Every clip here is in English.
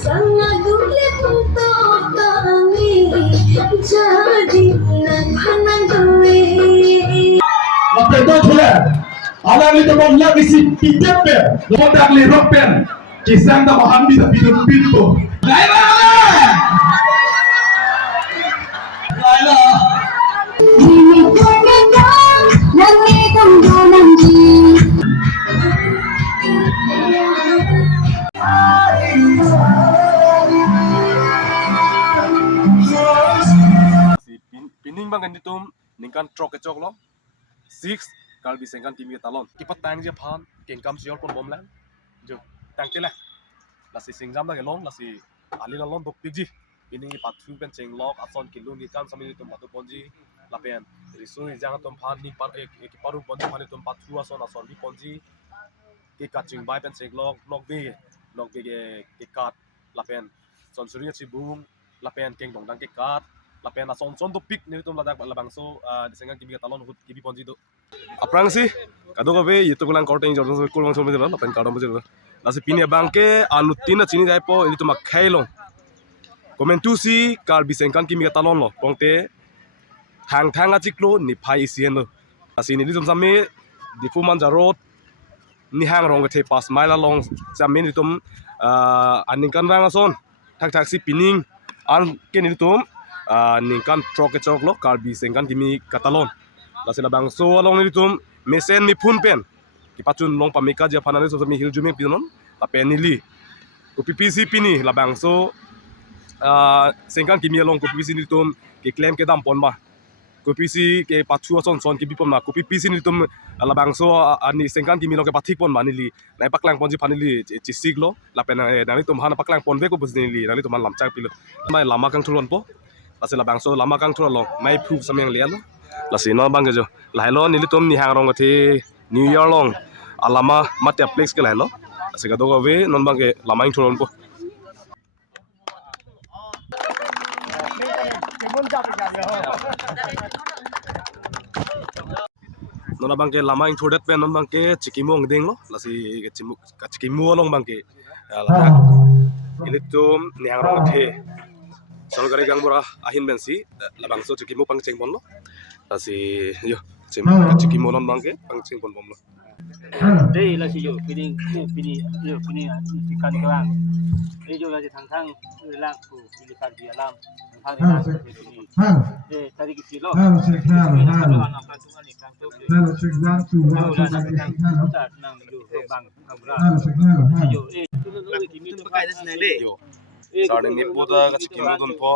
sangat sulit untuk kami jadi anak gue. Apa itu pula? Alang itu mau lagi si pijape, mau tak liropen, kisah tak paham bisa pintu. Laila, Laila. Ini terkadang langit nanti. Si pining bang kan ditum ningkan trok kecok lo six kal bisengkan kimi talon kipat tang je phan kengkam siol pon bom lan jo tang tila la si singjam da gelong la si ali la lon dok piji pining pat fu pen cheng lok ason kilung ni kam samili tum patu ponji la pen risu jang tum phan ni par ek paru ponji phan tum pat fu ason bi ponji ke kaching bai pen cheng lok de ke kat la pen son suri chi bung la pen keng dong dang ke kat la pen ason to pik ni tum la dak la bangso disengan kimi talon hut kimi ponji do aprang sih kado kabe itu kulang korteng jordan so kulang so betul lapen kado betul nasi pini bangke anutin na sini jaipo ini tuh makai long komentu sih kal bisengkan kimi talon lo pongte hang acik lo ni pai isien lo nasi ini tuh sampai di fuman jarot ni hang rong ke pas maila long sampai ini tuh aningkan rang ason tak si pining an ken ini tuh ningkan trok kecok lo kal bisengkan kimi katalon nasi labang so along ini tuh mesen mi pun pen kipacun long pamika dia panane so mi hiljume pinon tapi nili ko PPC pini labang so sengkan kimi long ko PPC ni tuh ke claim ke dam pon ma ko PPC ke pachu son ke bipom na ko PPC ni tuh labang so ani sengkan kimi long ke pathik pon ma nili nai paklang pon ji panili cisik lo lapen nani tuh hana paklang pon be ko bus nili nani tuh man lamcak pilot mai lama kang tulon po nasi labang so lama kang tulon lo mai phu sameng lian lo lasi no bang kejo lahilo nili tom ni hang rong ke New Year long alama matya place ke lahilo lasi kado ko be non bang ke lama ing thulon po non bang ke lama ing thodet pe non bang ke chikimong ding lo lasi ke chikimu long bang ke ini tom ni hang rong the sol gari gang bura ahin bensi labang so chikimu pang cheng bon lo Asi yo cikimu non bangke pangcing pon bom lo. Đây là sử dụng pini ikan kerang. Đây juga di thang lang tu pini pagi alam. Thang lang pini. Tadi kecil lo. Sarden ni poda cikimu don po.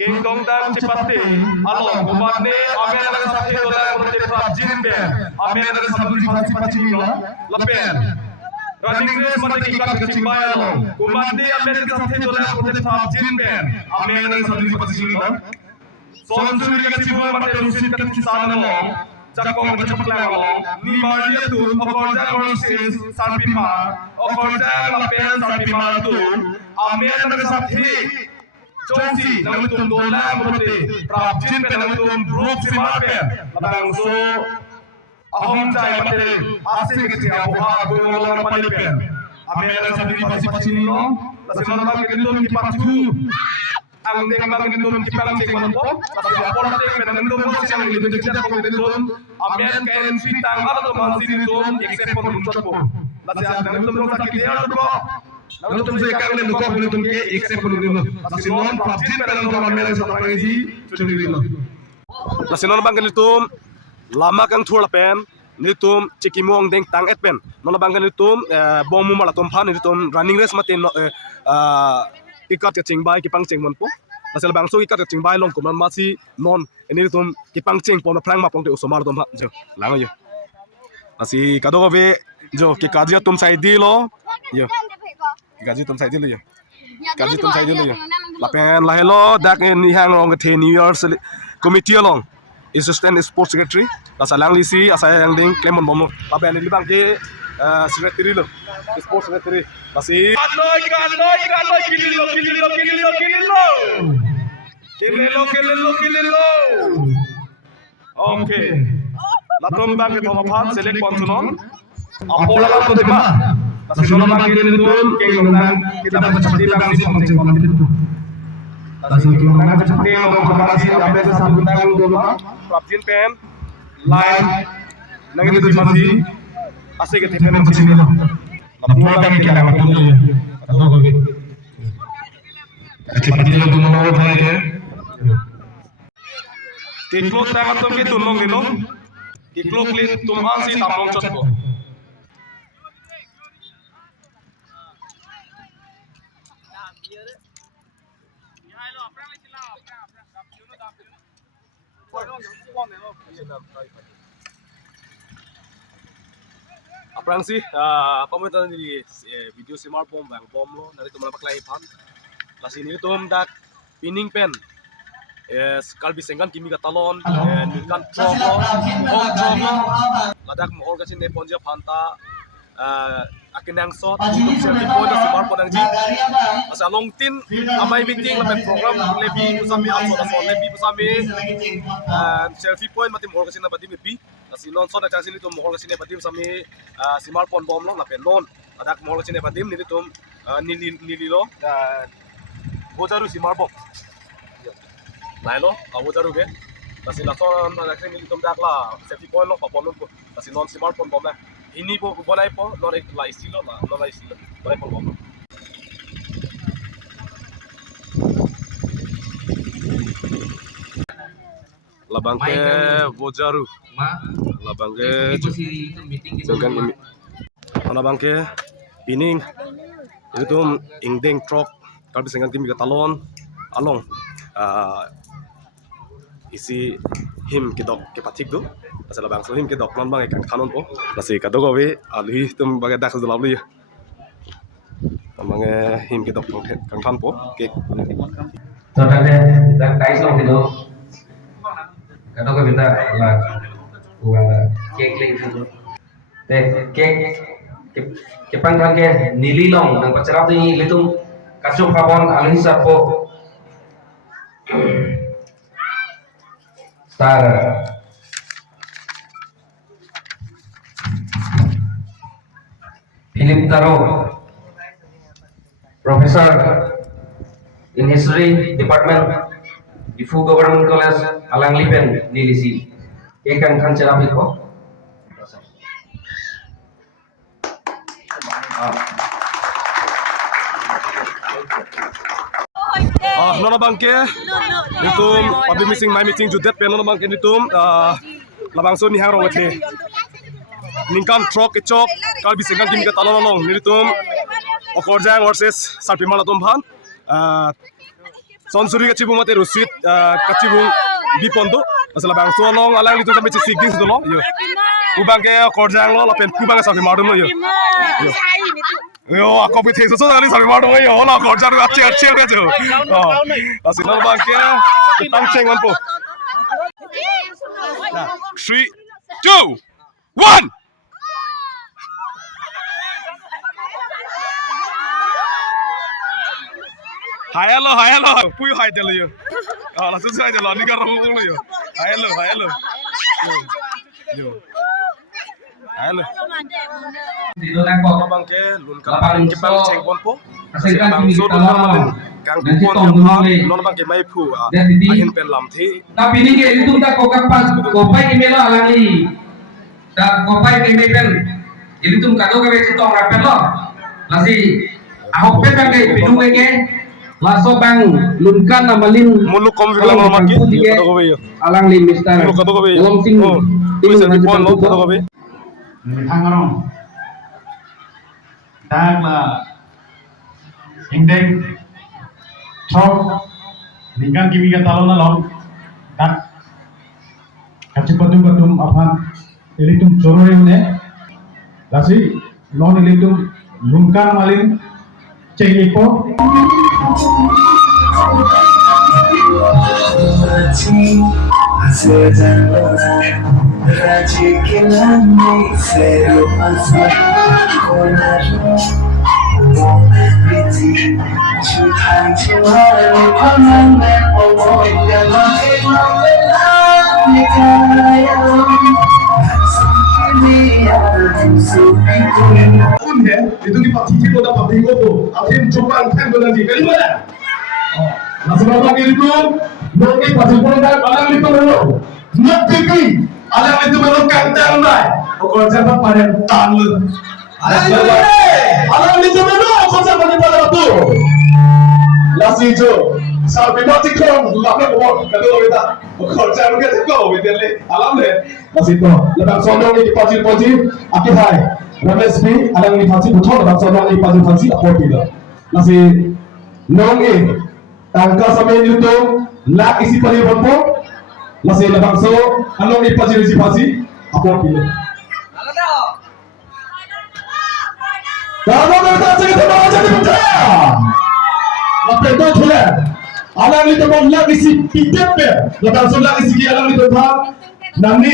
King Dong Dang Cipati, halo, umat ni, amin ada sapi dolar untuk prajin ben, amin ada saburi pasti lepen. Running race mati kita kecimbai lo, umat ni amin ada sapi dolar untuk prajin ben, amin ada saburi pasti lo. Sonsuri kecimbai mati rusin kecisan lo, cakong keceplang lo, ni marja tu, okorja konsis sarpima, okorja lepen sarpima tu, amin ada sapi. Chongsi nang tum dola bote prapjin pe nang tum group simar pe labang so ahom jai mate ase ke tia boha gongolong pali pe amela sabi pasi lo lasin bang ke tum ki patu ang deng bang ke tum ki pang cek manpo tapi apol te pe nang tum ko siang ni tum jek ko ke tum amel ke en tang ala to man sin tum except for muncot po lasin nang tum ko sakit dia ko lalu tuh saya kangen dengan kau belum ke except belum dulu. Masih non prapjin pada orang mereka satu lagi sih curi dulu. Masih non bangkan itu lama kan thua lapen, itu cikimong deng tang pen. Non bangkan itu bom mu malah tompan itu running race mati ikat ke cingbai kipang cing monpo. Masih bangso ikat ke cingbai long kuman masih non ini itu kipang cing pon plang mapong te usomar tompa jo. Lango jo. Masih kado be jo kikadia tum saidi lo. Yo. Gaji tum sai dulu ya. Gaji tum sai dulu ya. Lapen lahelo dak ni hang rong ke New Year committee long. Assistant sports secretary. Asalang lisi asaya yang ding Clement Bomo. Lapen ni bang ke secretary lo. Sports secretary. Masih kanoi kililo. Oke. Latom bang ke tomapan select pontunon. Apola to dema. Nasional bangke itu keinginan kita berseperti bang si pengcengkol itu. Langsung keinginan berseperti mengkomunikasi apa itu sambutan dulu Prabjin pen line nang itu di masih asik ke tepen di sini loh. Lampung kan kita dapat dulu ya. Atau kopi. Seperti itu menurut saya. Kiklo tangan tuh kita tulung nih loh. Kiklo klit tumhan si taplong cot po. Aprang sih, pemerintah di video simar bom bang bom lo, dari teman pakai pan. Las ini tuh dak pining pen, kalbi sengkan kimi katalon, nikan trok lo, ladak mohon kasih nepon dia panta, akin yang sot, untuk selfie point simar pon yang ji. Asa long tin, amai meeting lepas program lebih pusami asal lebih pusami selfie point mati mohon kasih nabati lebih. Kasi non so nak sini tu mohon kesini batim sami simar pon bom lo lapen non adak mohon kesini batim nili tum nili lo bojaru simar bom nai lo bojaru ke kasi lason nak sini nili tum dak la selfie point lo papon lo kasi non simar pon bom la ini po bonai po non la isi lo non la isi lo bonai pon bom labang ke bojaru labang ke jangan ini labang ke pining itu tuh ingdeng trok kalau bisa ngantim ke talon along isi him kedok ke patik do asal labang so him kedok non bang ikan kanon po masih kadok awe alih tum bagai dak sedalam lu ya labang him kedok kan kan po ke Saudara dan kais long itu kadang kita lah uang kek lagi teh kek kepan kan ke nili long nang pacarap tu ini litung kacung kabon alih sapo star Philip Taro Professor in History Department Ifu Government College Alang Lipen Nilisi Ekan kan cerap itu nona bangke itu public meeting my meeting judet pe nona bangke itu labang so ni hang rong the ningkan trok echok kal bisengan kim ka talon long ni itu okorjang versus sarpimala tum bhan Sonsuri kacibung mate rusit kacibung bipondo asal bang so long alang itu sampai sigding itu lo yo ubang ke korjang lo lapen kubang sampai madum lo yo yo aku bi these so dari sampai madum yo lo korjang aceh ke jo asal lo bang ke tang chengan po 3 2 1 Hayalo, puyo hay delo yo. Langsung saja lo, ni karong lo yo. Hayalo. Yo. Dito lang po Bang ke lun Lapan kapal kipang so, cengpon po. kasi kan Bang so kita lun lang kapal kang nanti pon tong yo ha. dulu Non bang ke mai pu dan di ahin pen lam thi. tapi ni ke itu tak kokapan kopai kimelo alangi tak kopai kimepen jadi tum kado ke itu tong rapel lo lasi ahok pe kan ke pidu ke laso bang lunkan namalin Muluk kom bilang lo maki. Kado ko yo. alang li mister Muluk kado ko yo. long sing Tulis di pon lo kado ko be. Thang ngon đang là indeng chok ningkan kimi ka talon long dak kacipatum aphan elitum chorore ne lasi non elitum lunkan malin cengiko pun itu di parti itu ada parti itu akhir coba kan berlanjut kali mana nasi makan itu nanti parti politik alam itu dulu nanti alam itu dulu kantang lah kalau siapa pada tangan alam itu dulu kau siapa di pada waktu nasi itu sampai mati kau lapar kau kata kita kau siapa kita kau betul le alam le nasi itu lepas soalnya di parti akhir hari Ramesh B alang ni pasi betul dalam soal ni pasi apa tidak masih nong tangka sampai itu lak isi pari berpo masih dalam soal alang ni pasi apa tidak kalau kita segitu baca di percaya lepas itu thule alang ni tempat lak isi pijat pe dalam soal lak isi alang ni tempat nanti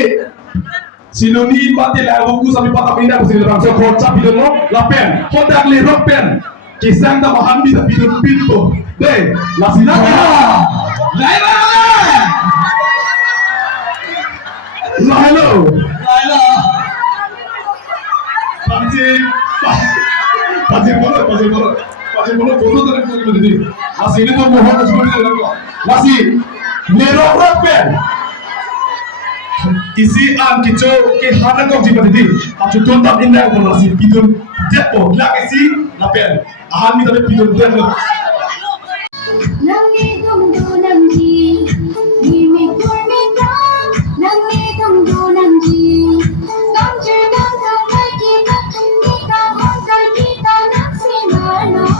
Siluni mati lah buku sampai patah pindah mesti dalam so kocap bidon lo lapen hodak le ropen kisang tak mahan bisa bidon pintu deh lasina Laila Laila Pasti foto terus begini masih ini tuh mohon seperti itu masih le ropen isi an kicho ke hana kong jibat di acu tuntak indah konasi bidun depo lak isi lapen ahan mi tapi bidun depo Nangi tunggu nanti, mimik berminat. Nangi tunggu nanti, kamcerkan sampai kita, kita honkai kita naksimano.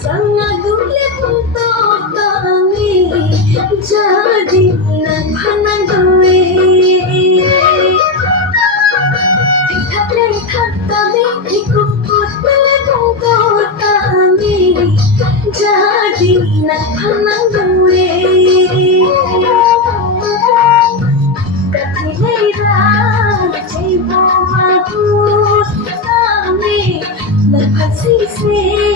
Sangat sulit untuk kami jadi panang gue. Lihat kami ikut meletung kami jadi panang gue. Ketidak cipu mahut kami lepas sisi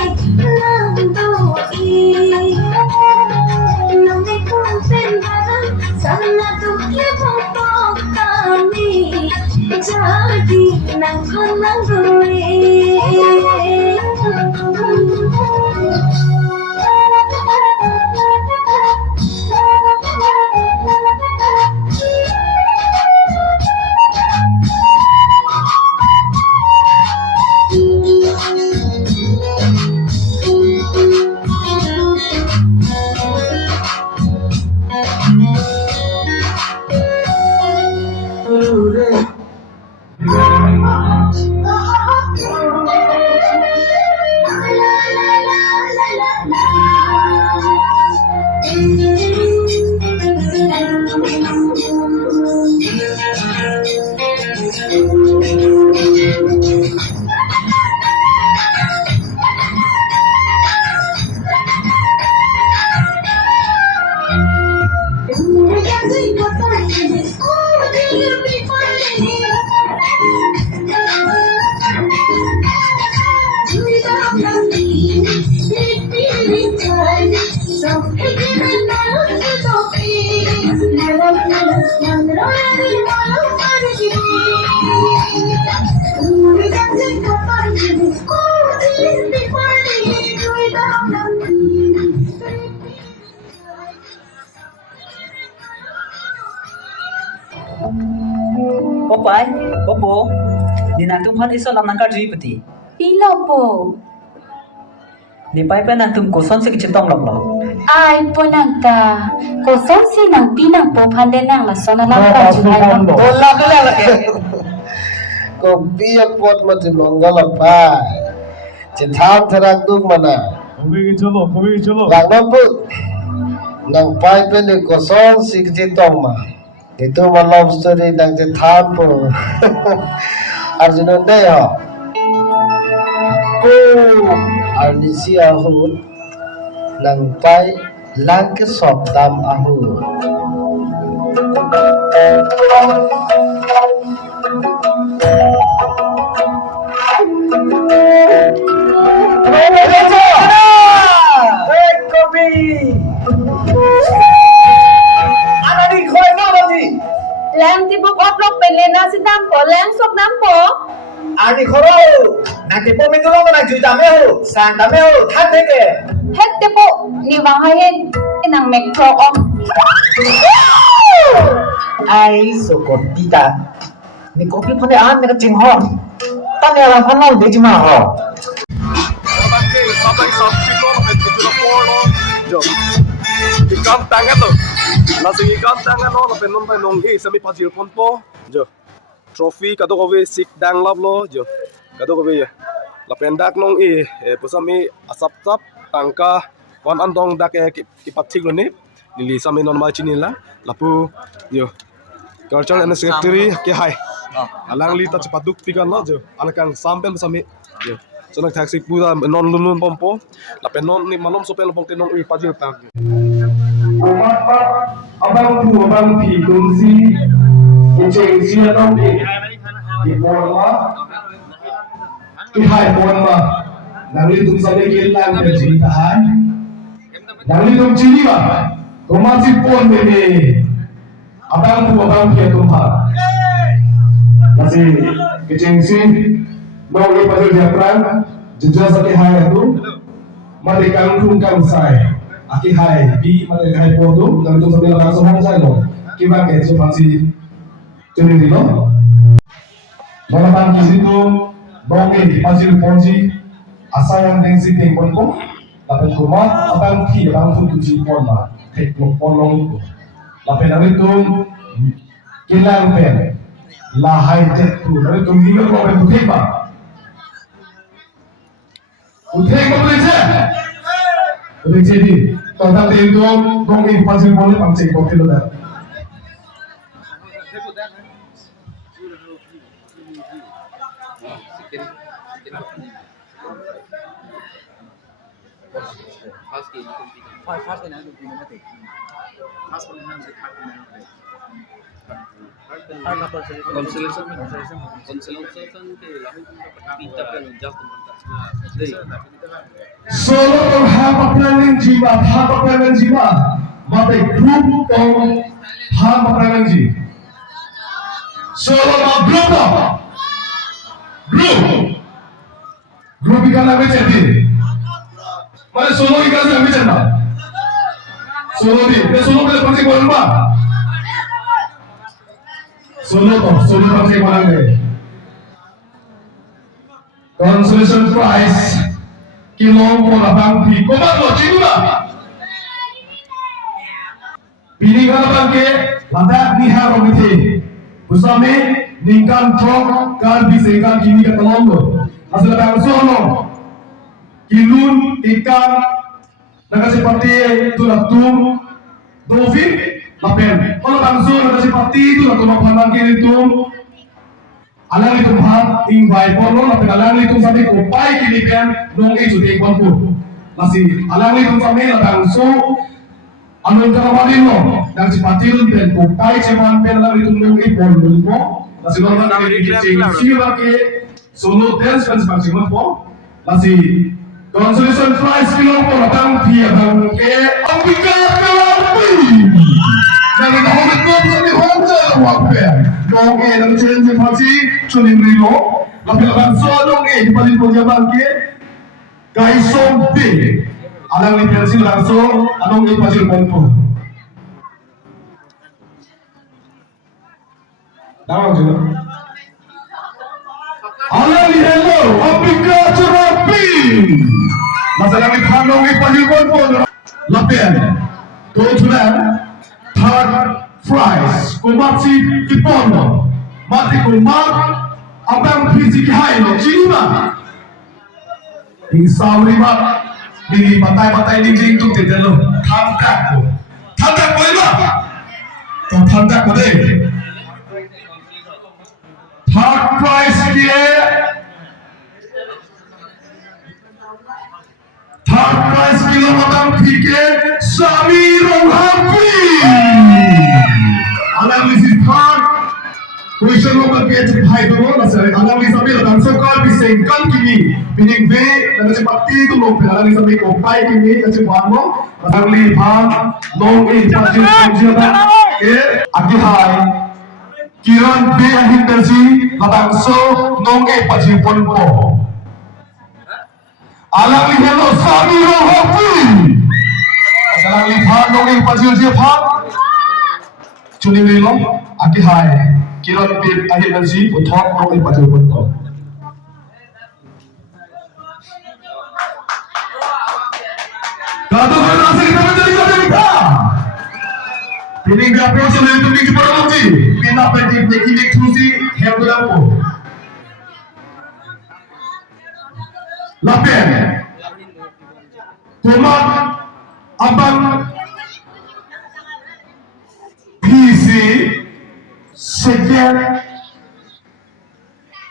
jadi nang panang gue. Popeye, Bobo, dinantung han iso lam nangkar jipati. Pilo po. Ni pai pen nang tum koson se kitong lok lo. Ai ponang ka ko son si nang pinang po phande nang la sona la ka chulai na po. Bola bola lagi. Kopi pot mati monggal apa? Cinta terang tu mana? Kowe cholo. Lang nampu. Nang pai pen ni kosong si kitong ma. Itu mah love story nang cinta po. Arjuna deh ya. Arnisi ahun nang pai lang ke sop tam ahun. Kopi. Ana di khoi na lo di. Lang ti bu op lok pen le na si nam po lang sok nam po. Ani khoro. Nang ti po mi tu lo na ju da me ho. San da me ho. Than de ke. Het te po ni wang hayen nang mek pro op. Ai sokot tita. Ni kopi phone an ne ka ching ho. Ta ne la phone lo de ji ma ho. Bangke sampai sampai lo itu la polo. Jo. Ikan tangan lo. Nasi ikan tangan lo penon pe nong hi sami pajil ponpo. Jo. Trophy kado kowe sik dang lap lo jo. Kado kowe ya. La pendak nong pusami asap-sap tangka wan andong dak kipatik lo ni. Lili sami non ma chini la. Lapu yo. Cultural and secretary ke hai. Alang li ta cepaduk pikan lo jo. Anakan sampai sami yo. So nag taxi pura non lunun pompo. La penon ni malom so pelo pong tinong pajil tang. Abang pi kongsi Iceng siya nong Iporma Ihai porma Nanglitung sa legilan Ka jitahan Nanglitung chini ba Tumasip pon bebe Abang pi atumha Kasi Iceng si Nong ipajil japran Jejah sa ihai atu Matikang kung say Aki hai bi mate hai podo dan tu sambil langsung hang no kiba ke so fansi jadi dino mana bang situ bonge di pasir ponji asa yang dengsi tengkon ko dapat kuma abang ki bang tu tu pon ma tek lo polong itu dapat dari tu kilang pen la hai tek tu dari tu ni ko pen tu ba uthek ko boleh jadi tentang itu kong ini pasir boleh pancing kopi lo dah. Solo tong hapaprangan jiwa mate grup tong hapaprangan jiwa solo ma grup ikan apa jadi mana solo ikan apa jadi solo boleh pancing bola ba solo pancing bola deh consolation prize Kilong po na bang pi komando chigula pini ka bang ke ladak ni ha ro mithe usame ningkan trok kar bi sekan kini ka talongo asal bang sono kilun ikan naga seperti tulatum dovin lapen kalau bang sono naga seperti tulatum apaan kini tum alang itu bahag invite polo na pinalang itong sabi ko pai kinikan nung ito take one po nasi alang itong sabi na tangso anong karawalin mo nang si patil pen ko pai ceman pen alang itong nung ipon mo nasi normal na kinikicing siya ke solo dance fans maximum po nasi consolation prize kilo po na tang pia bang ke ang bigat kalapi nang inahulog ko sa ni Honda wapel nong nang change pasi chunin rilo lapilakan so nong palit po niya bangke guys something alang ni pensil langsung anong ipasil po dalam juga alang ni hello apika terapi Masalah ni kandung ni pajibon pun lapian. Tujuan third prize kumasi kipon mati kumat abang fisik hai lo cina. Insya Allah di batai-batai ni jing tu tidak lo thandak boleh tak? Thandak boleh. Third prize dia. Third prize kilometer tiket Samir Hafi. Analysis third question number ke hai tu lo nasi. Analysis Samir dan sokal bisengkan kini. Meaning ve dan cepati tu lo. Analysis Samir kopai kini nasi bango. Analysis third long in charge penjabat. Agi hai. Kiran be ahintersi latang so long e pajipon po. Alang li hello Samir Hafi. Alang li phan dong ing pajil je phan. Chuni li long aki hai. Kiran be ahintersi uthok dong ing pajipon po. Kado ko nasa kita menjadi satu kita. Ini dia proses itu di produksi. Pina penting bikin eksklusi help dalam. Lapen. Tomat abang PC second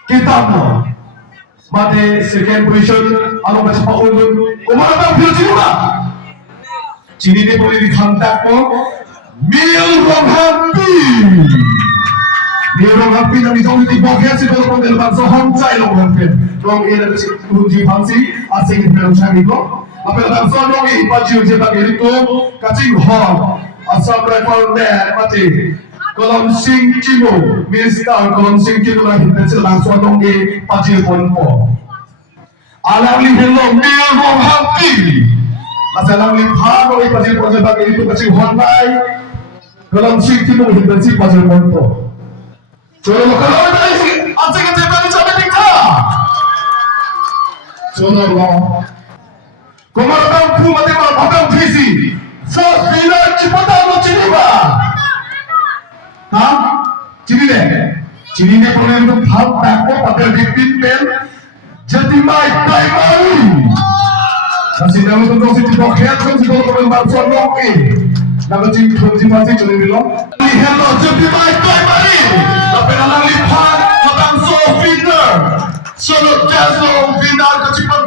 kitab mate second position alo macam paulun. Umar abang film cina. Cini dia boleh dihantar po. Mil Happy. Mil Happy na misong di bokeh si kalau pun dalam so hong cai long happy. Long ini ada si kunci fungsi asing di dalam cari ko. Apa dalam so long ini baju je bagi itu kacing hong asal rekor net mati. Kolom sing cimo, mister kolom sing cimo lah kita sedang so long ini baju pun po. Alam li hello Mil Happy. Masalah ni phago ini baju pun je bagi itu kacing hong bay. Kalau sih mau intensi pasal monto. Coba kalau ada isi, asing yang cepat sampai kita. Coba lo. Komandan pu mati mal abang visi. First final cepat lo cini ba. Hah? Cini ne boleh untuk hal takut pada dipin pen. Jadi mai kai mai. Masih dalam bentuk si tibok head kan si kalau komandan suan loki. Nama cing kunci masih curi bilang. Hello, jadi baik mari. Tapi dalam lipat, makan so final. Solo jazz lo final kecipan.